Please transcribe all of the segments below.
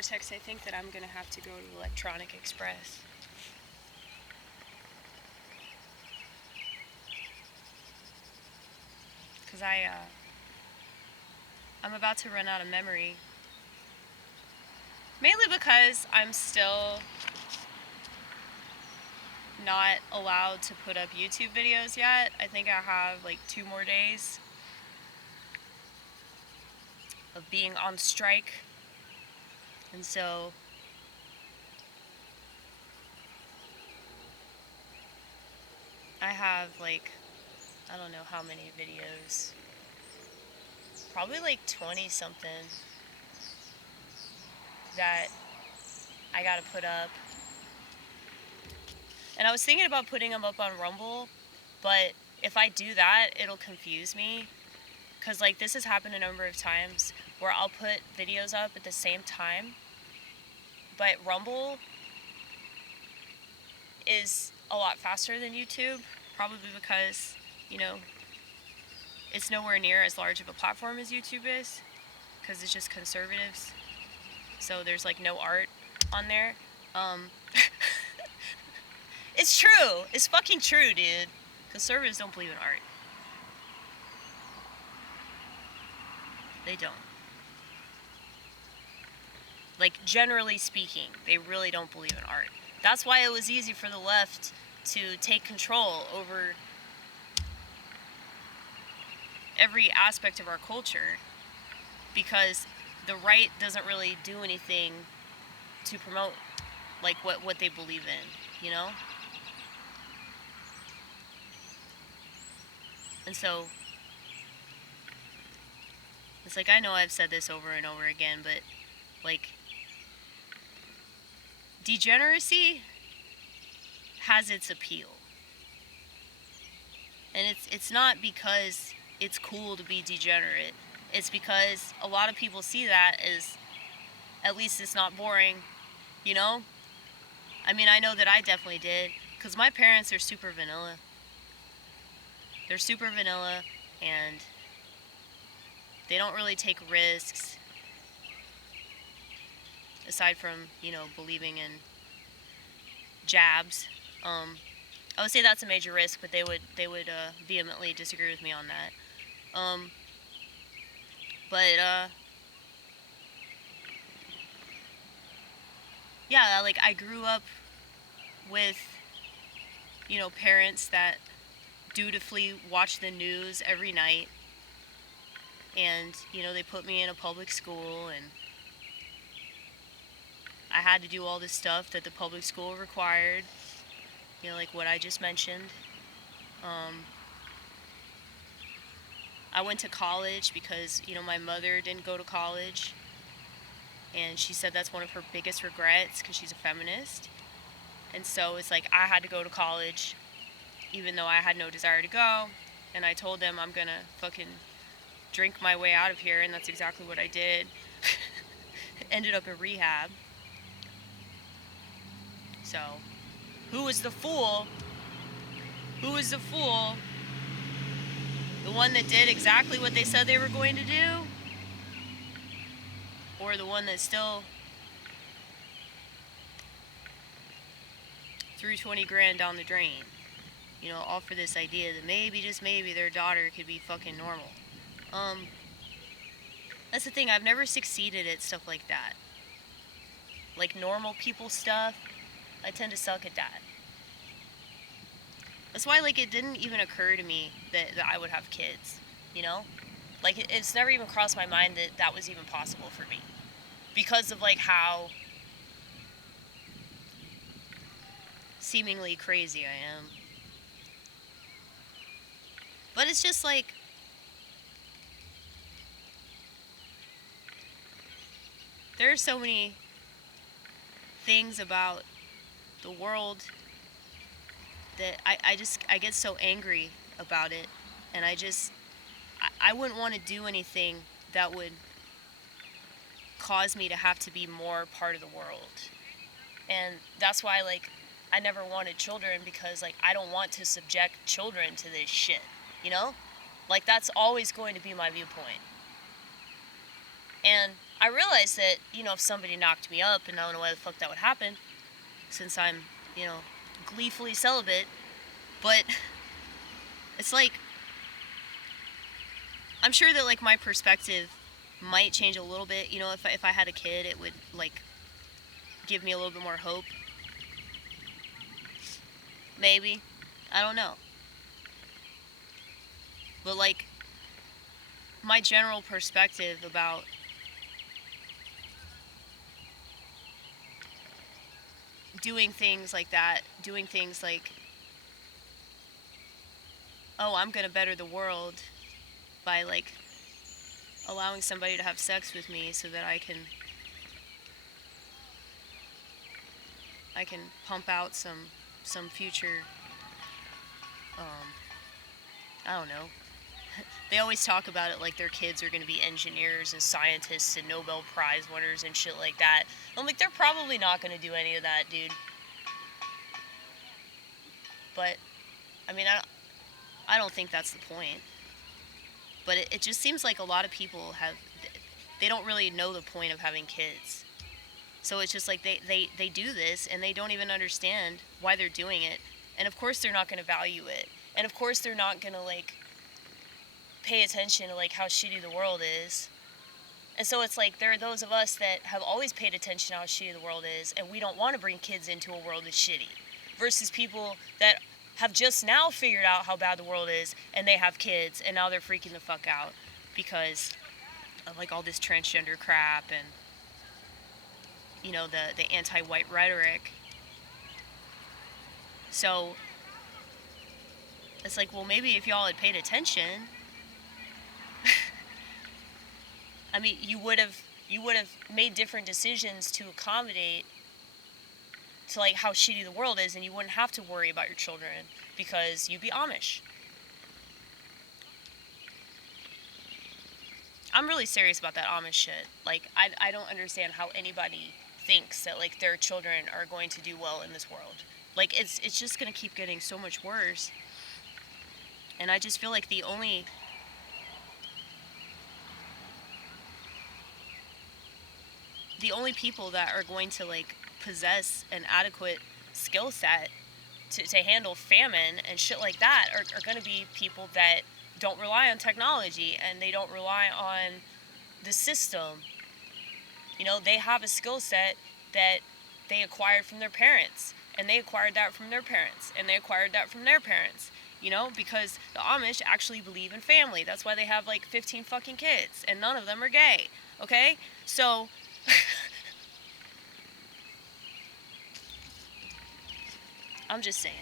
vortex, I think that I'm going to have to go to Electronic Express. Because I'm about to run out of memory. Mainly because I'm still not allowed to put up YouTube videos yet. I think I have like 2 more days of being on strike. And so I have like, I don't know how many videos. Probably like 20 something that I gotta put up. And I was thinking about putting them up on Rumble, but if I do that, it'll confuse me. Because like this has happened a number of times where I'll put videos up at the same time, but Rumble is a lot faster than YouTube, probably because, you know, it's nowhere near as large of a platform as YouTube is, because it's just conservatives. So there's like no art on there. It's true. It's fucking true, dude. Conservatives don't believe in art. They don't. Like, generally speaking, they really don't believe in art. That's why it was easy for the left to take control over every aspect of our culture, because the right doesn't really do anything to promote like what they believe in, you know? And so it's like, I know I've said this over and over again, but like, degeneracy has its appeal. And it's not because it's cool to be degenerate. It's because a lot of people see that as, at least it's not boring, you know? I mean, I know that I definitely did, because my parents are super vanilla. They're super vanilla, and they don't really take risks, aside from, you know, believing in jabs. I would say that's a major risk, but they would vehemently disagree with me on that. Yeah, like, I grew up with, you know, parents that dutifully watch the news every night, and, you know, they put me in a public school, and I had to do all this stuff that the public school required, you know, like what I just mentioned. I went to college because, you know, my mother didn't go to college, and she said that's one of her biggest regrets because she's a feminist. And so it's like I had to go to college even though I had no desire to go, and I told them I'm gonna fucking drink my way out of here, and that's exactly what I did. Ended up in rehab. So, who was the fool? Who was the fool? The one that did exactly what they said they were going to do? Or the one that still threw 20 grand down the drain? You know, all for this idea that maybe, just maybe, their daughter could be fucking normal. That's the thing, I've never succeeded at stuff like that. Like normal people stuff, I tend to suck at that. That's why, like, it didn't even occur to me that I would have kids, you know? Like, it's never even crossed my mind that that was even possible for me. Because of, like, how seemingly crazy I am. But it's just, like, there are so many things about the world that I get so angry about it, and I wouldn't want to do anything that would cause me to have to be more part of the world. And that's why, like, I never wanted children, because, like, I don't want to subject children to this shit, you know? Like, that's always going to be my viewpoint. And I realized that, if somebody knocked me up, and I don't know why the fuck that would happen, since I'm, gleefully celibate, but it's like, I'm sure that, like, my perspective might change a little bit. If I had a kid, it would, like, give me a little bit more hope. Maybe. I don't know. But, like, my general perspective about doing things like that, doing things like, oh, I'm gonna better the world by, like, allowing somebody to have sex with me so that I can pump out some future, I don't know. They always talk about it like their kids are going to be engineers and scientists and Nobel Prize winners and shit like that. I'm like, they're probably not going to do any of that, dude. But, I mean, I don't think that's the point. But it just seems like a lot of people they don't really know the point of having kids. So it's just like they do this and they don't even understand why they're doing it. And of course they're not going to value it. And of course they're not going to, like, pay attention to, like, how shitty the world is. And so it's like there are those of us that have always paid attention to how shitty the world is, and we don't want to bring kids into a world that's shitty. Versus people that have just now figured out how bad the world is, and they have kids, and now they're freaking the fuck out because of, like, all this transgender crap and, the anti-white rhetoric. So it's like, well, maybe if y'all had paid attention, I mean, you would have made different decisions to accommodate to, like, how shitty the world is, and you wouldn't have to worry about your children because you'd be Amish. I'm really serious about that Amish shit. Like, I don't understand how anybody thinks that, like, their children are going to do well in this world. Like, it's just going to keep getting so much worse. And I just feel like the only people that are going to, like, possess an adequate skill set to handle famine and shit like that are going to be people that don't rely on technology and they don't rely on the system. They have a skill set that they acquired from their parents, and they acquired that from their parents, and they acquired that from their parents, because the Amish actually believe in family. That's why they have, like, 15 fucking kids, and none of them are gay, okay? So, I'm just saying.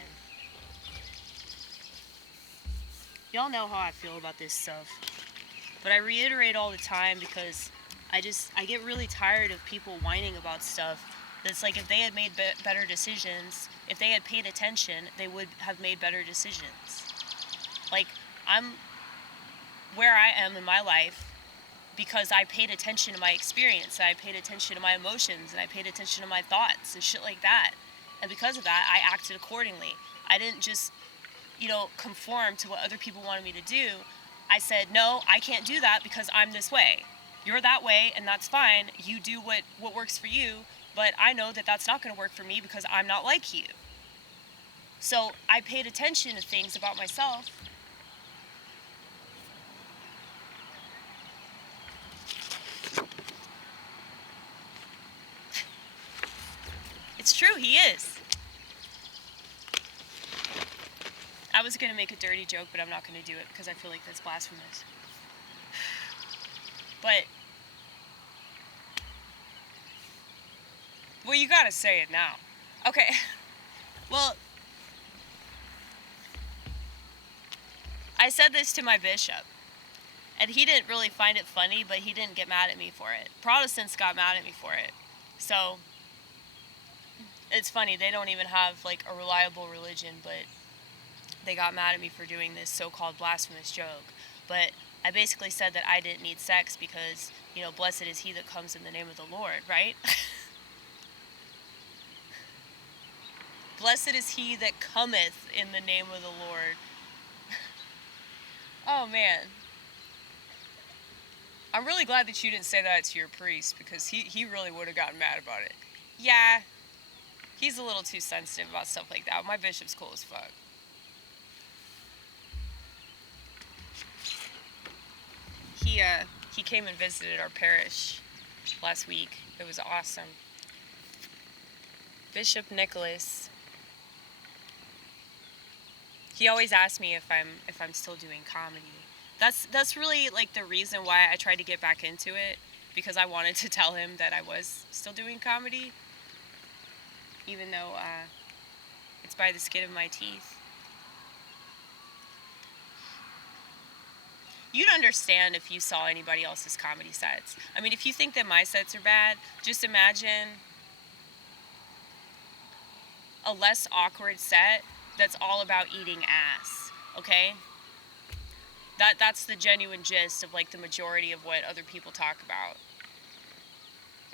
Y'all know how I feel about this stuff. But I reiterate all the time because I get really tired of people whining about stuff. That's like, if they had made better decisions, if they had paid attention, they would have made better decisions. Like, I'm where I am in my life because I paid attention to my experience, and I paid attention to my emotions, and I paid attention to my thoughts and shit like that. And because of that, I acted accordingly. I didn't just, conform to what other people wanted me to do. I said, no, I can't do that because I'm this way. You're that way, and that's fine. You do what works for you, but I know that that's not going to work for me because I'm not like you. So I paid attention to things about myself. It's true, he is. I was going to make a dirty joke, but I'm not going to do it because I feel like that's blasphemous. But, well, you gotta say it now. Okay. Well, I said this to my bishop, and he didn't really find it funny, but he didn't get mad at me for it. Protestants got mad at me for it. So, it's funny, they don't even have, like, a reliable religion, but they got mad at me for doing this so-called blasphemous joke. But I basically said that I didn't need sex because, blessed is he that comes in the name of the Lord, right? Blessed is he that cometh in the name of the Lord. Oh, man. I'm really glad that you didn't say that to your priest, because he really would have gotten mad about it. Yeah, he's a little too sensitive about stuff like that. My bishop's cool as fuck. He came and visited our parish last week. It was awesome. Bishop Nicholas. He always asks me if I'm still doing comedy. That's really like the reason why I tried to get back into it, because I wanted to tell him that I was still doing comedy, even though it's by the skin of my teeth. You'd understand if you saw anybody else's comedy sets. I mean, if you think that my sets are bad, just imagine a less awkward set that's all about eating ass, okay? That's the genuine gist of like the majority of what other people talk about.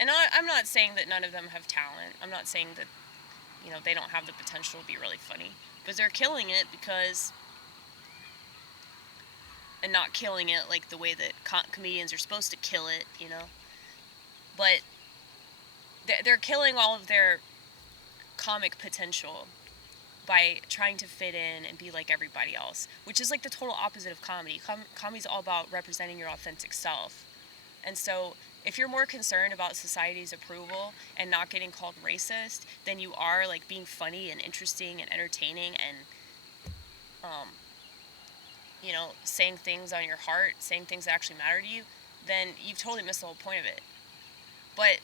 And I'm not saying that none of them have talent. I'm not saying that, they don't have the potential to be really funny. But they're killing it because... And not killing it like the way that comedians are supposed to kill it, But they're killing all of their comic potential by trying to fit in and be like everybody else, which is like the total opposite of comedy. Comedy's all about representing your authentic self. And so if you're more concerned about society's approval and not getting called racist than you are like being funny and interesting and entertaining and saying things on your heart, saying things that actually matter to you, then you've totally missed the whole point of it. But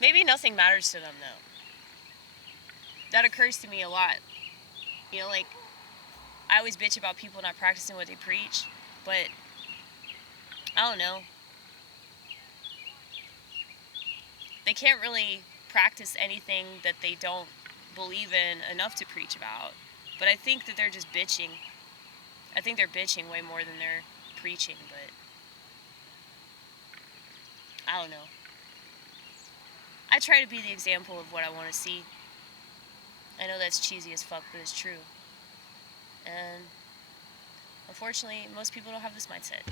maybe nothing matters to them, though. That occurs to me a lot. Like, I always bitch about people not practicing what they preach, but I don't know. They can't really practice anything that they don't believe in enough to preach about. But I think that they're just bitching. I think they're bitching way more than they're preaching, but I don't know. I try to be the example of what I want to see. I know that's cheesy as fuck, but it's true. And unfortunately, most people don't have this mindset.